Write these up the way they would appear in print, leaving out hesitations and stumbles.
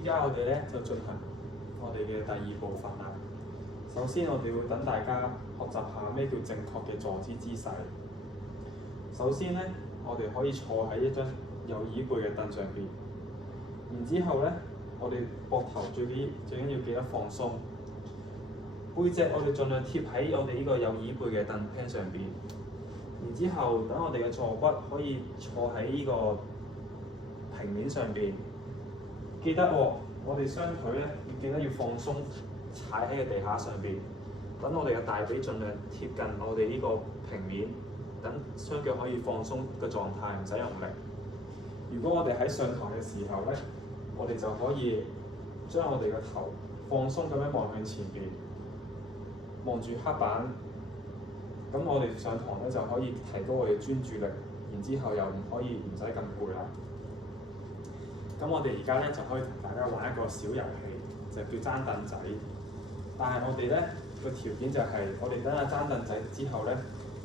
依家我哋咧就進行我哋嘅第二部分啦。首先，我哋會等大家學習下咩叫正確嘅坐姿姿勢。首先咧，我哋可以坐喺一張有椅背嘅凳上邊。然之後咧，我哋膊頭最緊要記得放鬆。背脊我哋盡量貼喺我哋呢個有椅背嘅凳 pan 上邊。然之後，等我哋嘅坐骨可以坐喺呢個平面上邊。記得我哋雙腿咧記得要放鬆，踩喺個地下上邊。等我哋嘅大髀盡量貼近我哋呢個平面，等雙腳可以放鬆嘅狀態，唔使用力。如果我哋喺上堂嘅時候咧，我哋就可以將我哋嘅頭放鬆咁樣望向前邊，望住黑板。咁我哋上堂咧就可以提高我哋專注力，然之後又唔使咁攰啦。咁我哋而家咧就可以同大家玩一個小遊戲，就叫爭凳仔。但係我哋咧個條件就係，我哋等下爭凳仔之後咧，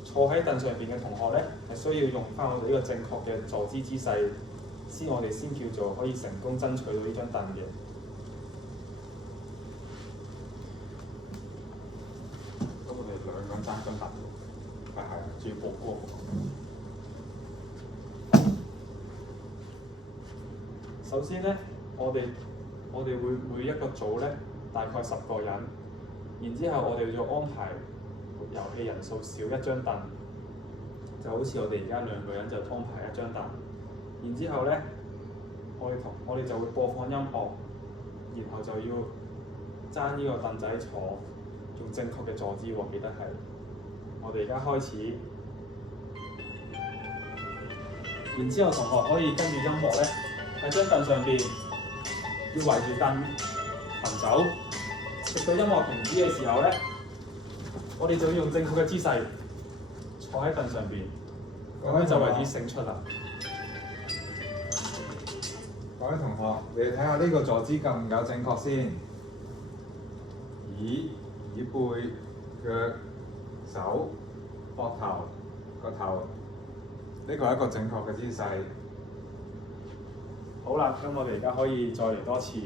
坐喺凳上邊嘅同學咧係需要用翻我哋呢個正確嘅坐姿姿勢，我哋先叫做可以成功爭取到呢張凳嘅。咁我哋兩個人爭張凳，係仲要播歌。首先咧，我哋會每一個組咧大概10個人，然之後我哋就安排遊戲人數少一張凳，就好似我哋而家2個人就安排一張凳。然之後咧，我哋就會播放音樂，然後就要爭呢個凳仔坐，用正確嘅坐姿喎，記得係。我哋而家開始，然之後同學可以跟住音樂咧喺張凳上邊要圍住凳行走，直到音樂停止嘅時候咧，我哋就要用正確嘅姿勢坐喺凳上邊，咁樣就為之勝出啦。各位同學，你哋睇下呢個坐姿夠唔夠正確先？椅背、腳、手、膊頭、個頭，呢個係一個正確嘅姿勢。好啦，咁我哋而家可以再嚟多次。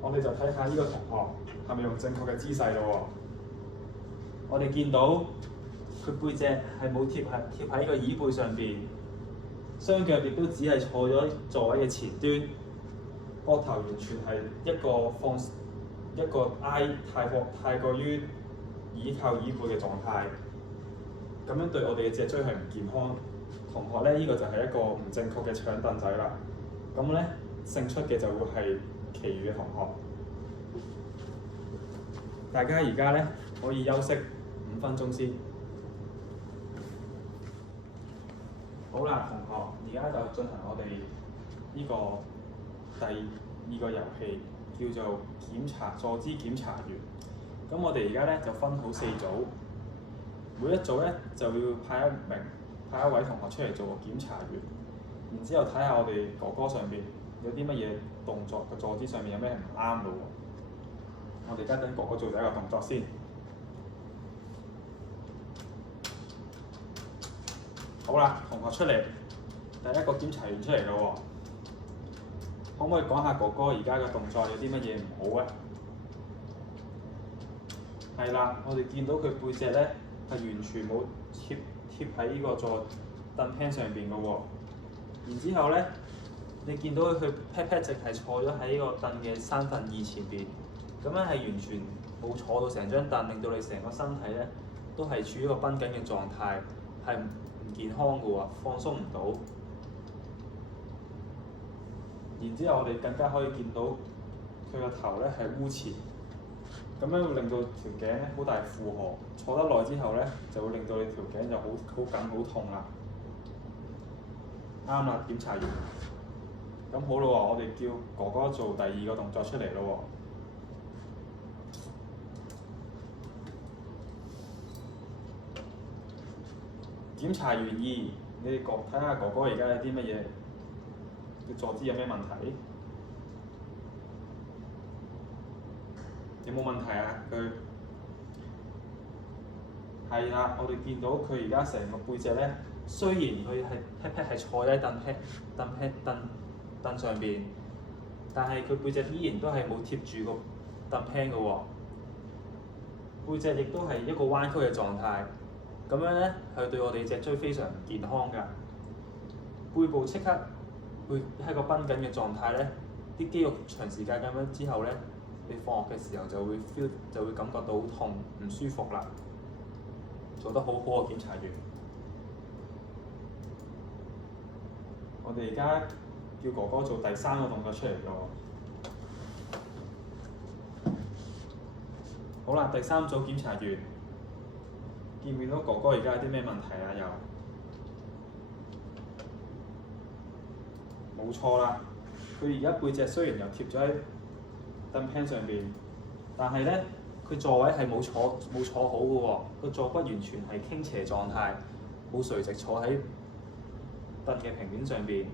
我哋就睇下呢個同學係咪用正確嘅姿勢咯喎。我哋見到佢背脊係冇貼喺個椅背上邊，雙腳亦都只係坐咗座位嘅前端，膊頭完全係一個太過於倚靠椅背嘅狀態，咁樣對我哋嘅脊椎係唔健康。同學咧，呢個就係一個唔正確嘅搶凳仔啦。咁咧，勝出嘅就會係其餘嘅同學。大家而家咧可以休息5分鐘先。好啦，同學，而家就進行我哋呢個第2個遊戲，叫做坐姿檢查員。咁我哋而家咧就分好4組，每一組咧就要派一位同學出嚟做個檢查員，然之後睇下我哋哥哥上邊有啲乜嘢動作，個坐姿上面有咩唔啱咯喎。我哋而家等哥哥做第一個動作先。好啦，同學出嚟，第一個檢查員出嚟咯喎。可唔可以講下哥哥而家嘅動作有啲乜嘢唔好啊？係啦，我哋見到佢背脊咧係完全冇貼喺呢個坐凳 pan 上邊嘅喎。然之後咧，你見到佢 pat 直係坐咗喺呢個凳嘅2/3前邊，咁樣係完全冇坐到成張凳，令到你成個身體咧都係處於一個繃緊嘅狀態，係唔健康嘅喎，放鬆唔到。然之後我哋更加可以見到佢個頭咧係烏前，咁樣會令到條頸咧好大負荷，坐得耐之後咧就會令到你條頸就好緊好痛啦。啱啦，檢查完。咁好咯喎，我哋叫哥哥做第2個動作出嚟咯喎。檢查員2，你哋睇下哥哥而家有啲乜嘢嘅坐姿有咩問題？有冇問題啊？佢係啦，我哋見到佢而家成個背脊咧，雖然佢係 pat pat 係坐喺凳上邊，但係佢背脊依然都係冇貼住個凳 pan 嘅喎。背脊亦都係一個彎曲嘅狀態，咁樣咧係對我哋脊椎非常唔健康㗎。背部即刻會係個繃緊嘅狀態咧，啲肌肉長時間咁樣之後咧，你放學嘅時候就會感覺到好痛唔舒服啦。做得好好啊，檢查員。我哋而家叫哥哥做第3個動作出嚟㗎喎。好啦，第3組檢查員，見唔見到哥哥而家有啲咩問題啊？又冇錯啦，佢而家背脊雖然又貼咗喺凳 pan 上邊，但係咧佢座位係冇坐好嘅喎，個坐骨完全係傾斜狀態，冇垂直坐喺凳嘅平面上邊。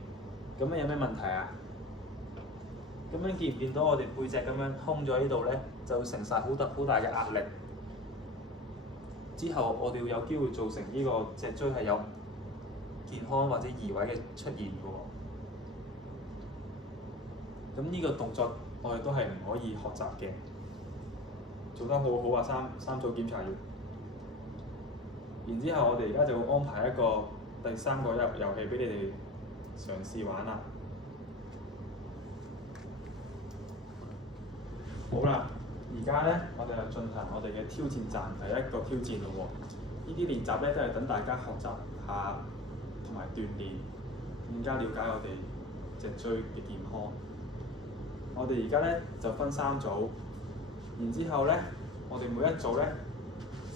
咁樣有咩問題啊？咁樣見唔見到我哋背脊咁樣空咗呢度咧，就會承受好大嘅壓力。之後我哋會有機會造成呢個脊椎係有健康或者移位嘅出現嘅喎。咁呢個動作我哋都係唔可以學習嘅。做得好好啊，三組檢查員。然之後我哋而家就會安排一個第3個遊戲俾你哋嘗試玩啦。好啦，而家咧我哋就進行我哋嘅挑戰站第1個挑戰咯喎。呢啲練習咧都係等大家學習下同埋鍛鍊，更加了解我哋脊椎嘅健康。我哋而家咧就分3組，然之後咧我哋每一組咧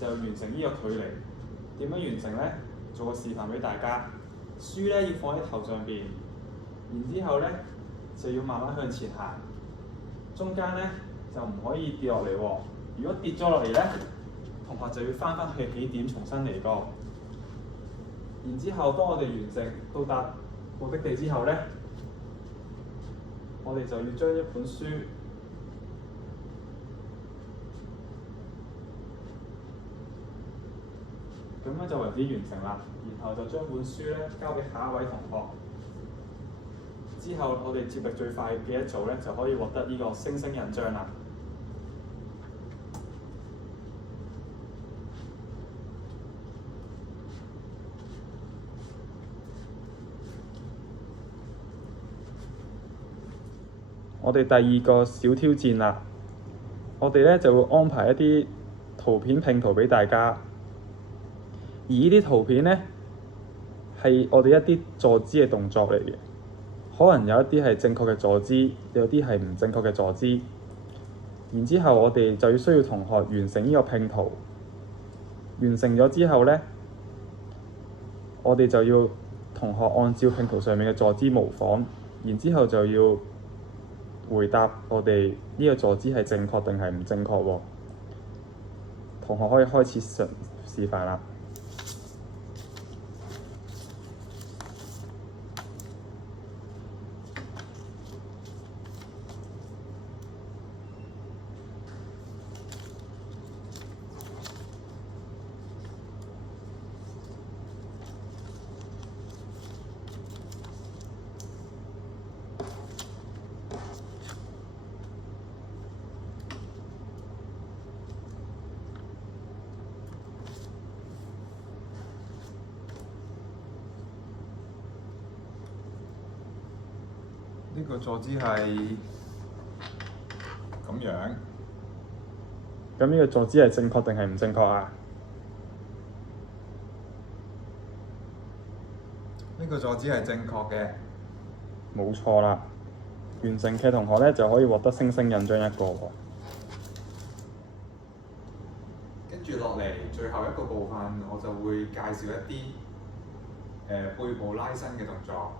就完成呢個距離。點樣完成咧？做個示範俾大家。書咧要放喺頭上邊，然之後咧就要慢慢向前行。中間咧就唔可以跌落嚟喎。如果跌咗落嚟咧，同學就要翻去起點重新嚟過。然之後當我哋完成到達目的地之後咧，我哋就要將一本書咁樣就為之完成啦。然後就將本書咧交俾下一位同學。之後我哋接力最快嘅一組咧就可以獲得呢個星星印章啦。我哋第2個小挑戰啦，我哋咧就會安排一啲圖片拼圖俾大家，而呢啲圖片咧係我哋一啲坐姿嘅動作嚟嘅，可能有一啲係正確嘅坐姿，有啲係唔正確嘅坐姿。然之後我哋就要需要同學完成呢個拼圖，完成咗之後咧，我哋就要同學按照拼圖上面嘅坐姿模仿，然之後就要回答我哋呢個坐姿係正確定係唔正確喎。同學可以開始示範啦。呢個坐姿係咁樣。咁呢個坐姿係正確定係唔正確啊？呢個坐姿係正確嘅。冇錯啦。完成嘅同學咧就可以獲得星星印章1個喎。跟住落嚟最後一個部分，我就會介紹一啲背部拉伸嘅動作。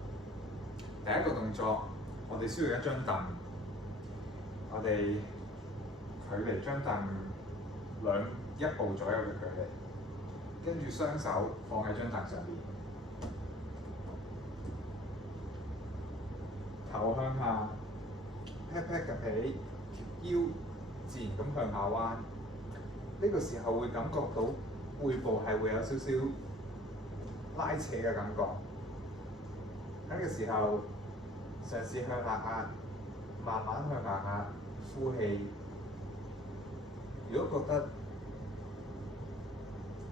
第1個動作，我哋需要一張凳，我哋距離張凳1步左右嘅距離，跟住雙手放喺張凳上邊，頭向下 pat pat 嘅皮，腰自然咁向下彎。呢個時候會感覺到背部係會有少少拉扯嘅感覺。喺呢個時候嘗試向下壓，慢慢向下壓，呼氣。如果覺得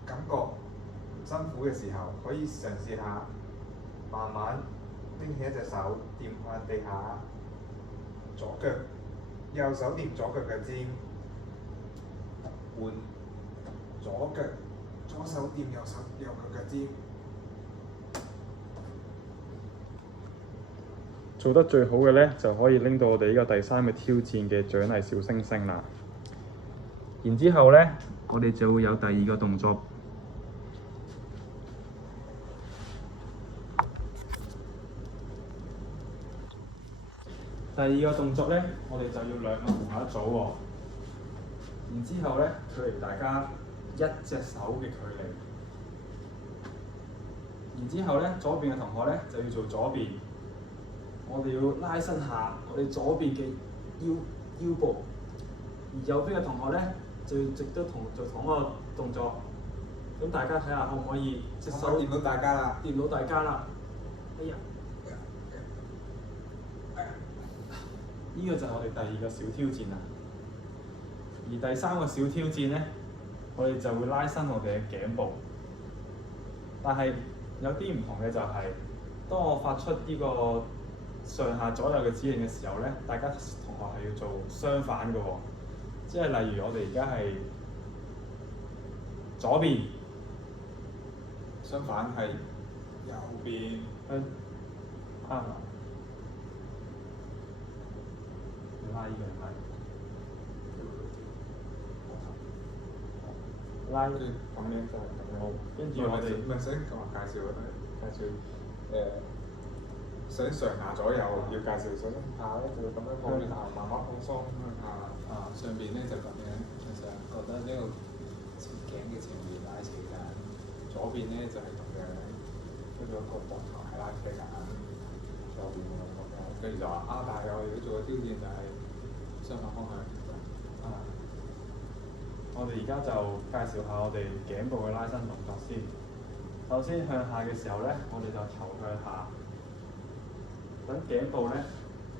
感覺唔辛苦嘅時候，可以嘗試下慢慢拎起一隻手掂下地下，左腳右手掂左腳嘅尖，換左腳左手掂右腳嘅尖。做得最好嘅呢，就可以拎到我哋呢個第3個挑戰嘅獎勵小星星啦。然之後呢，我哋就會有第2個動作。第2個動作呢，我哋就要2個同學一組喎。然之後呢，距離大家1隻手嘅距離。然之後呢，左邊嘅同學呢，就要做左邊。我哋要拉伸下我哋左邊嘅腰部，而右邊嘅同學呢，就要做同一個動作。咁大家睇下可唔可以隻手掂到大家啦？掂到大家啦！哎呀，呢個就係我哋第2個小挑戰啦。而第3個小挑戰呢，我哋就會拉伸我哋嘅頸部。但係有啲唔同嘅就係，當我發出呢個上下左右嘅指令嘅時候呢，大家同學係要做相反嘅喎。即係例如我哋而家係左邊，相反係右邊。啱啦。拉呢個拉，跟住咁樣就係咁樣。好，跟住我哋唔係想介紹想上下左右要介紹，想下咧就要咁樣放下，慢慢放鬆向下。上邊咧就咁樣，其實覺得呢個前頸嘅前面拉扯緊，左邊咧就係咁樣，跟住個膊頭係拉扯緊，左邊咁樣，跟住就話但係我哋做嘅挑戰就係相反方向。我哋而家就介紹下我哋頸部嘅拉伸動作先。首先向下嘅時候呢，我哋就頭向下，等頸部呢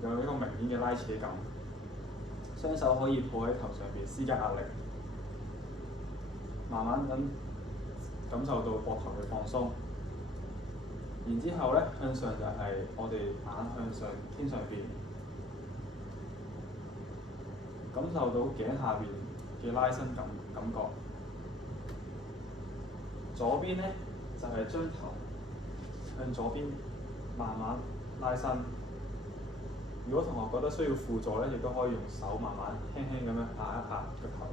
有一個明顯嘅拉扯感。雙手可以抱喺頭上邊施加壓力，慢慢咁感受到膊頭嘅放鬆。然之後呢，向上就係我哋眼向上天上邊，感受到頸下邊嘅拉伸感覺。左邊呢，就係將頭向左邊慢慢拉伸。如果同學覺得需要輔助呢，亦都可以用手慢慢輕輕咁樣壓一壓個頭。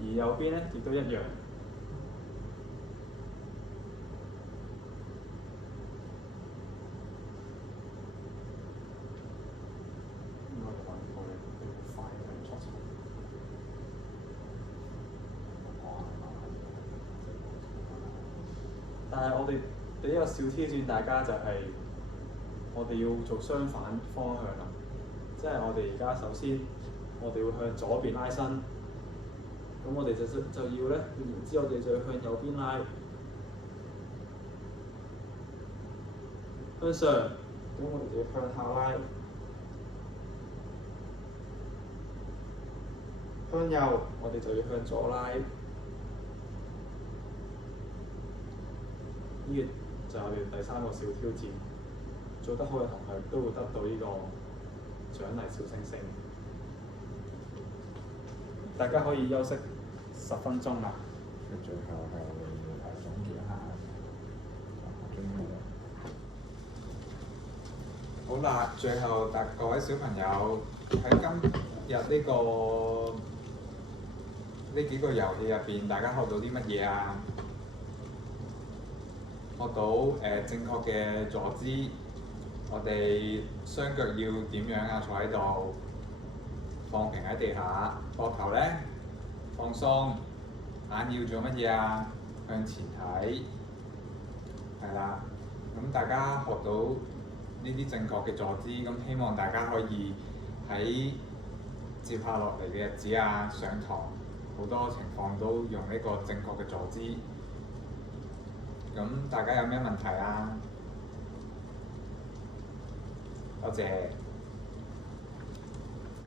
而右邊呢，亦都一樣。但係我哋俾一個小挑戰，大家就係我哋要做相反方向啦。即係我哋而家首先，我哋會向左邊拉伸，咁我哋就要呢，然之後我哋就要向右邊拉，向上，咁我哋就要向下拉，向右，我哋就要向左拉。呢個就係我哋第3個小挑戰，做得好嘅同學都會得到呢個獎勵小星星。大家可以休息10分鐘啦。最後係總結下，好啦，最後各位小朋友喺今日呢幾個遊戲入邊，大家學到啲乜嘢啊？學到正確嘅坐姿，我哋雙腳要點樣啊？坐喺度，放平喺地下，膊頭呢放鬆，眼要做乜嘢啊？向前睇，係啦。咁大家學到呢啲正確嘅坐姿，咁希望大家可以喺接下落嚟嘅日子啊，上堂好多情況都用呢個正確嘅坐姿。咁大家有咩問題啊？多謝。